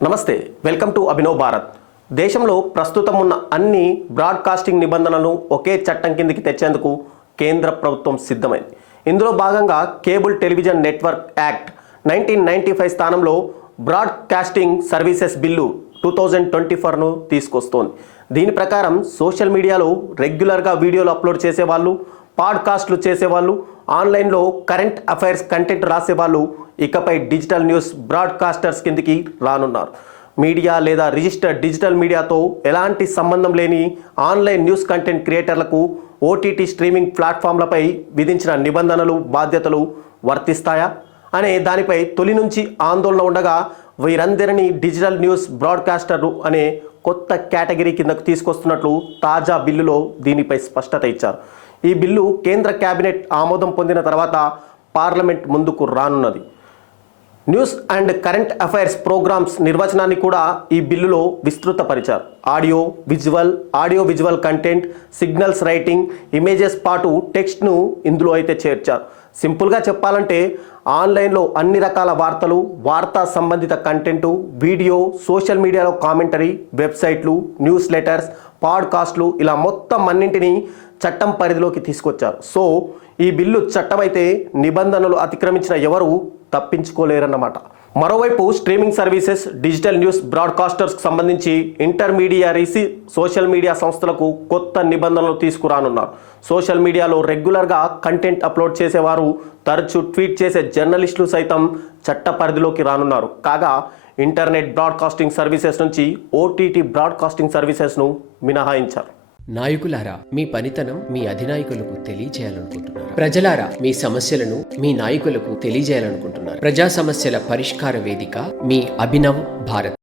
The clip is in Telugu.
నమస్తే, వెల్కమ్ టు అభినవ్ భారత్. దేశంలో ప్రస్తుతం ఉన్న అన్ని బ్రాడ్కాస్టింగ్ నిబంధనలను ఒకే చట్టం కిందికి తెచ్చేందుకు కేంద్ర ప్రభుత్వం సిద్ధమైంది. ఇందులో భాగంగా కేబుల్ టెలివిజన్ నెట్వర్క్ యాక్ట్ 1995 స్థానంలో బ్రాడ్కాస్టింగ్ సర్వీసెస్ బిల్లు 2024ను తీసుకొస్తోంది. దీని ప్రకారం సోషల్ మీడియాలో రెగ్యులర్గా వీడియోలు అప్లోడ్ చేసేవాళ్ళు, పాడ్కాస్ట్లు చేసేవాళ్ళు, ఆన్లైన్లో కరెంట్ అఫైర్స్ కంటెంట్ రాసేవాళ్ళు ఇకపై డిజిటల్ న్యూస్ బ్రాడ్కాస్టర్స్ కిందికి రానున్నారు. మీడియా లేదా రిజిస్టర్డ్ డిజిటల్ మీడియాతో ఎలాంటి సంబంధం లేని ఆన్లైన్ న్యూస్ కంటెంట్ క్రియేటర్లకు ఓటీటీ స్ట్రీమింగ్ ప్లాట్ఫామ్లపై విధించిన నిబంధనలు, బాధ్యతలు వర్తిస్తాయా అనే దానిపై తొలి నుంచి ఆందోళన ఉండగా వీరందరినీ డిజిటల్ న్యూస్ బ్రాడ్కాస్టర్లు అనే కొత్త కేటగిరీ కిందకు తీసుకొస్తున్నట్లు తాజా బిల్లులో దీనిపై స్పష్టత ఇచ్చారు. ఈ బిల్లు కేంద్ర కేబినెట్ ఆమోదం పొందిన తర్వాత పార్లమెంట్ ముందుకు రానున్నది. News and current affairs programmes నిర్వచనాన్ని కూడా ఈ బిల్లులో విస్తృతపరిచారు. Audio visual content, signals writing, images పాటు టెక్స్ట్ను ఇందులో అయితే చేర్చారు. సింపుల్గా చెప్పాలంటే ఆన్లైన్లో అన్ని రకాల వార్తలు, వార్తా సంబంధిత కంటెంటు, వీడియో, సోషల్ మీడియాలో కామెంటరీ, వెబ్సైట్లు, న్యూస్ లెటర్స్, పాడ్కాస్ట్లు ఇలా మొత్తం అన్నింటినీ చట్టం పరిధిలోకి తీసుకొచ్చారు. సో ఈ బిల్లు చట్టమైతే నిబంధనలు అతిక్రమించిన ఎవరు తప్పించుకోలేరన్నమాట. మరోవైపు స్ట్రీమింగ్ సర్వీసెస్, డిజిటల్ న్యూస్ బ్రాడ్కాస్టర్స్కి సంబంధించి ఇంటర్మీడియరీస్ సోషల్ మీడియా సంస్థలకు కొత్త నిబంధనలు తీసుకురానున్నారు. సోషల్ మీడియాలో రెగ్యులర్గా కంటెంట్ అప్లోడ్ చేసేవారు, తరచూ ట్వీట్ చేసే జర్నలిస్టులు సైతం చట్ట పరిధిలోకి రానున్నారు. కాగా ఇంటర్నెట్ బ్రాడ్కాస్టింగ్ సర్వీసెస్ నుంచి ఓటీటీ బ్రాడ్కాస్టింగ్ సర్వీసెస్ను మినహాయించారు. నాయకులారా, మీ పనితనం మీ అధినాయకులకు తెలియజేయాలనుకుంటున్నారు. ప్రజలారా, మీ సమస్యలను మీ నాయకులకు తెలియజేయాలనుకుంటున్నారు. ప్రజా సమస్యల పరిష్కార వేదిక మీ అభినవ్ భారత్.